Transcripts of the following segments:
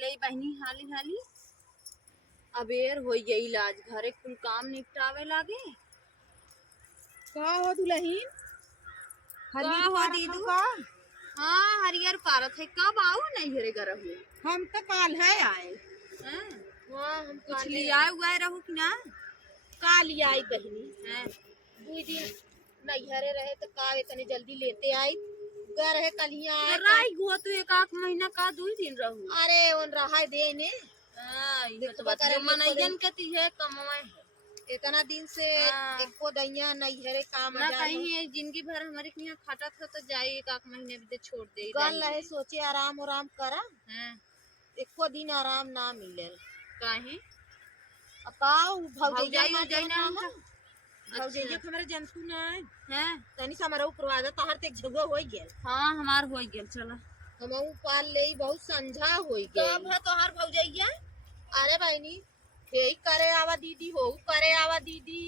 ले बहनी हाली हाली अबेर हो गई इलाज घरे कुल काम निपटावे लागे। का हो दुल्हन का हो दीदू? हाँ हरियर पारत है। कब आओ नहीं हरे घर हुए? हम तो काल है आए। हैं? हाँ हम कुछ काल लिया हुआ रहू कि ना? काल ही आई बहनी। हैं? 2 दिन नैहरे रहे तो का इतने जल्दी लेते आई गर है कलिया तो आए राई हुआ तो एक आध महीना का 2 दिन रहू। अरे उन रहा दे ने हाँ ये तो देखबा करे बतिया मनैयन के तीहे कमाए है। इतना दिन से हाँ। एको दैया नैहरे काम ना जा कहीं जिंदगी भर हमारे के यहाँ खटा था तो जाई एक आध महीने भी छोड़ दे गल रहे सोचे आराम आराम करा हैं? एको दिन आराम ना मिले काहे? अकाऊ भौजाई ना उजाई ना जाना अच्छा। भौजैया के हमारे जनसू ना हैं? तनी सा हमारा उपरवादा तहर ते झगो होई गेल हाँ हमार हो गेल चला। हमहू पाल ले बहुत संझा होई गेल। कब है तोहार भौजैया? अरे बहनी यही करे आवा दीदी हो करे आवा दीदी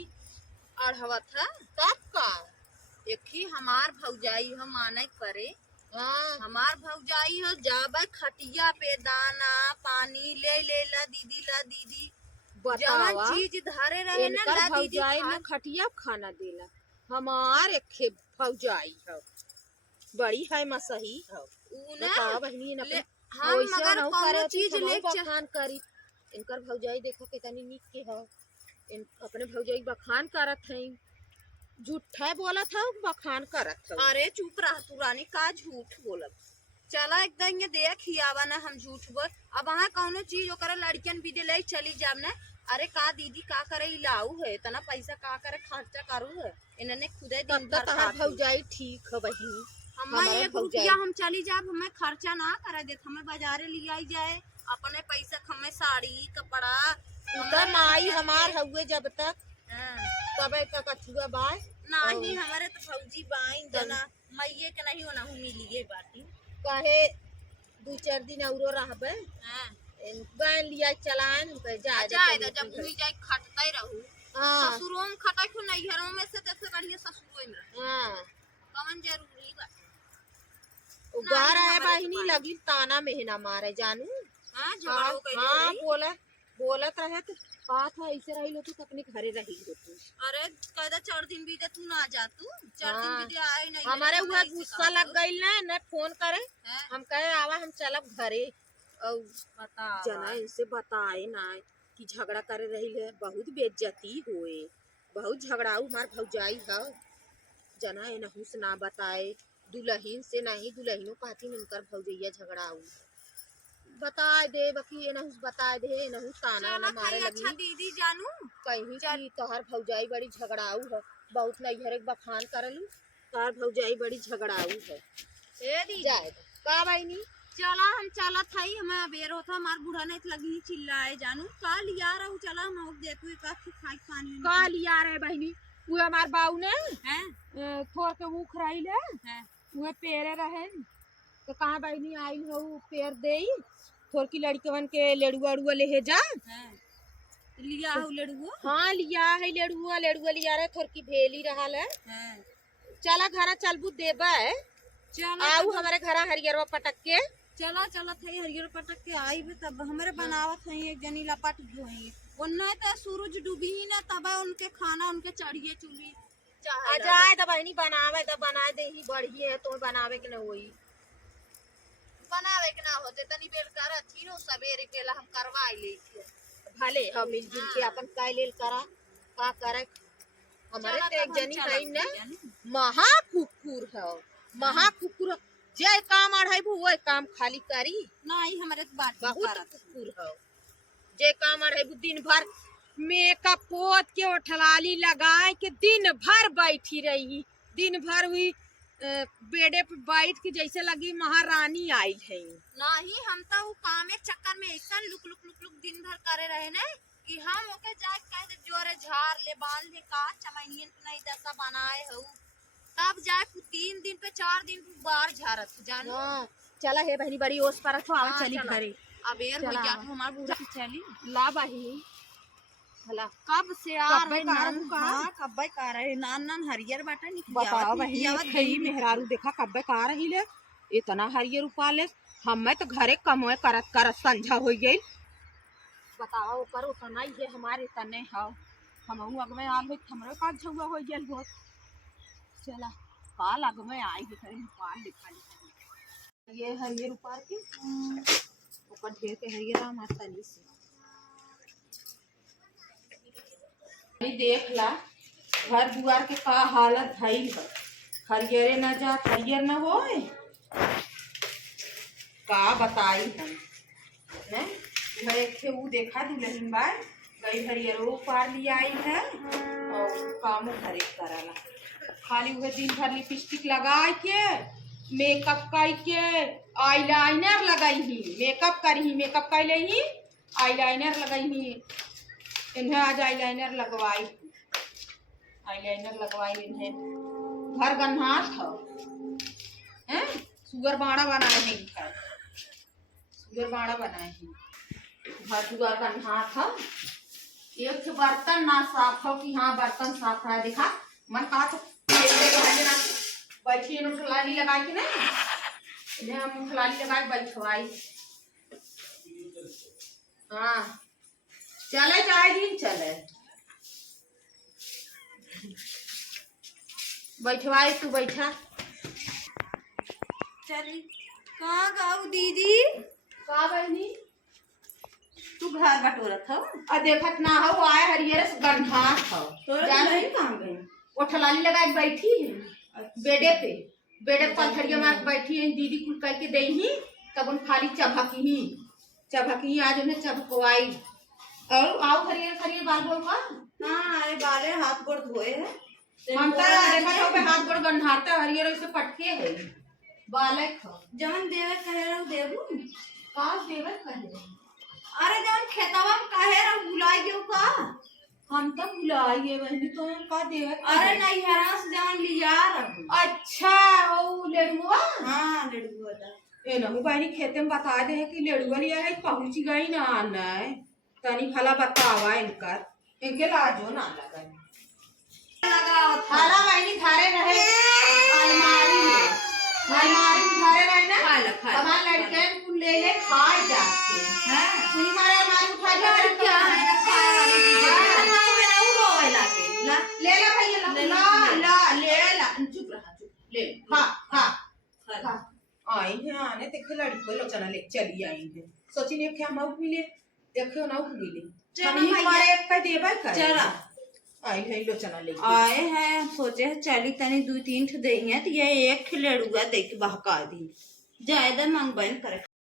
और हवा था तब का एक ही हमार भौजाई हो माने करे। हाँ हमार भौजाई हो जाबे खटिया पे दाना पानी ले ले ला दीदी बतावा जवन चीज धरे रहे ना इनकर ला दीदी भौजाई खा। न खटिया खाना देला हमार एक भौजाई हो बड़ी है मसही हो ऊ ना बतावा बहनी न ले हम वैसे मगर नहु कोनो करे चीज चीज ले ले बखान करी इनकर भौजाई देखो कितनी नीक के हो इन अपने भौजाई बखान करत है झूठा बोला था बखान करत है अरे चुप रह तू रानी का झूठ बोलब। चला एकदम ये देख ही आवा ना हम झूठ बोल। अब वहाँ कौनो चीज ओकरा लड़कियन भी ले चली जाब ना। अरे का दीदी का करे लाऊ है तना पैसा का करे खर्चा करू है इन्होंने खुदे दिन तब भर तक खाती। भौजाई ठीक है बहनी हमें एक रुपया हम चली जाब हमें खर्चा ना करे देत हमें बाजारे लिया जाए अपने पैसा हमें साड़ी कपड़ा उधर नाई हमार हुए जब तक हाँ। तबे तक अछुआ बाय नहीं हमारे तो भौजी बाइन जना मैये के नहीं होना मिलिए बाटी कहे 2-4 दिन औरो रहबे हाँ। गैन लिया चलान जा जाए जब भूई जाए खटता ही रहू। हां ससुरों में खटाई को नैहरों में से जैसे बढ़िया ससुरों में रहे। हां कौन जरूरी बा? उगार है बहनी लगी ताना मेहना मारे जानू हाँ झगड़ा हो गई हां बोलत रहे तो बात है ऐसे रही लो तो अपने घरे रही हो तू अरे कहदा 4 दिन बीते तू ना जा तू 4 दिन हाँ। बीते आए नहीं हमारे हुआ गुस्सा लग गई ना न फोन करे हैं? हम कहे आवा हम चलब घरे और बता जना इनसे बताए ना कि झगड़ा करे रही है बहुत बेइज्जती होए बहुत झगड़ाऊ हमार भौजाई है जना एनहू से ना बताए दुल्हन से नहीं दुल्हनों कहती इनकर भौजैया झगड़ाऊ बता दे बकी एनहू से बता दे एनहू ताना चला ना मारे खाई लगी अच्छा दीदी जानू कहीं कि तोहर भौजाई बड़ी झगड़ाऊ है बहुत नैहर के बखान करलू तोहर भौजाई बड़ी झगड़ाऊ है ए दीदी जाए का बहनी चला हम चला था ही हमें अबेर होता हमार बूढ़ा नहीं लगी चिल्लाए जानू का लिया रहू चला हम दे तू का खाई पानी का लिया रे बहनी वो हमार बाऊ ने हैं थोड़ के मुख रही ले हैं वो पेरे रहे तो कहाँ बहनी आई हो पेर दे थोड़ की लड़कवन के लेड़ुआ उड़ुआ ले जा हैं लिया हो लड़ुआ हाँ लिया है लेड़ुआ लिया रे थोड़ की भेली रहा है हैं चला घरा चलबू देबा चला आऊ हमारे घरा हरियरवा पटक के चला चला था हरियर पटक के आई भी तब हमारे बनावत है एक जनी लपट धोई उन्हें तो सूरज डूबी ही ना तब उनके खाना उनके चढ़िए चूल्ही जाए तो बहनी बनावे तो बना दे ही बढ़िए है तो बनावे के न होई बनावे के ना होते तनी बेर कर थी नो सवेरे केला हम करवाई ले भले हम मिलजुल के अपन काय लेल करा का करे हमारे तो एक जनी है ना महा कुकुर है महा कुकुर जे काम अढ़ाई वो काम खाली करी नहीं हमारे तो बात बहुत कुकुर है जे काम अढ़ाई दिन भर मेकअप पोत के उठलाली लगाए के दिन भर बैठी रही दिन भर हुई बेडे पे बैठ के जैसे लगी महारानी आई है नहीं हम तो वो काम एक चक्कर में ऐसा लुक लुक लुक लुक दिन भर करे रहे ना कि हम ओके जाके कह दे जोरे झाड़ ले बांध ले का चमैनियन नहीं दसा बनाए हो तब जाके 3 दिन पे 4 दिन बार झारत जानो हाँ चला है बहनी बड़ी ओस पर तो आवा चली घरे अबेर हो गया हमार बूढ़ा चली ला बहनी भला कब से आ कब रहे कार नान हाँ कब का रहे नान नान हरियर बाटा बताओ बहनी खई मेहरारू देखा कब का रही ले इतना हरियर उपाले हमें तो घरे कमोए करत करत संझा हो गई। बताओ ओकर उतना ही है हमारे तने हो हम अगमे आल हो हमरे का झुआ हो गेल हो। चला काल अगमे आई है करे पाल लिखा लिखा ये है ये ऊपर के ओकर ढेर के है ये राम तनी से देख ला घर दुआर के का हालत भइल है। हरियरे न जा हरियर न होए का बताई हम हैं घर एक थे वो देखा दुल्हन बार गई हरियरो पार लिया आई है और कामो घरे कराला खाली वह दिन भर लिपस्टिक लगाई के मेकअप कई के आईलाइनर लगाई ही मेकअप करी मेकअप कर ले ही आईलाइनर लगाई ही इन्हें आज आईलाइनर लगवाई इन्हें घर गन्हार था हैं सुगर बाड़ा बनाए हैं इनका सुगर बाड़ा बनाए हैं घर दुआर गन्हार था। एक से बर्तन ना साफ हो कि हाँ बर्तन साफ है देखा मन कहा तो बैठी खिलाड़ी लगा के ना इन्हें हम खिलाड़ी लगा के बैठवाई। हाँ चले चाहे दिन चले बैठवाई तू बैठा चली कहाँ गाऊ दीदी का बहनी तू घर बटोरत हो आ देखत ना हो आए हरियर से गंधार हो नहीं कहाँ गई वो ठलाली लगा के बैठी है बेडे पे पथरिया मार बैठी है दीदी कुल कह के दे ही तब उन खाली चबकी आज उन्हें चबकवाई और आओ हरियर बाल बोल का हाँ अरे बाले हाथ गोड़ धोए है हम तो देखा हो पे हाथ गोड़ गंधारता हरियर से पटके है बालक हो जवन देवे कहे रहो देबू का देवर कहे अरे जवन खेतवा में कहे रहो बुलाई गयो का हम तो बुलाइए बहनी तो का देवर अरे नहीं हरा से जवन लिया रहो अच्छा ओ लेडुआ हाँ लड़ुआ ए नहु बहनी खेते में बता दे है कि लेडुआ लिया है पहुंच गई ना आना है तनी भला बतावा इनकर इनके लाजो ना लगा लगाओ थाला बहनी थारे रहे अलमारी में थारे रहे ना खा हमार लड़के कुल ले खाए जाके हां सुनी मारे अलमारी उठा के क्या है ना खाए वाली चीज ना मेरा वो रोए लागे ला ले ला भैया ले ला चुप रहा चुप ले खा आई है आने देखे लड़की लोचना ले चली आई है सोची ने क्या मौक मिले देखो ना मिले चलो हमारे एक का देबा कर चला आई है लोचना ले आए हैं सोचे चली तनी 2-3 ठे दई है तो ये एक ठे लड़ुआ देख बहका दी ज्यादा मंगबन करे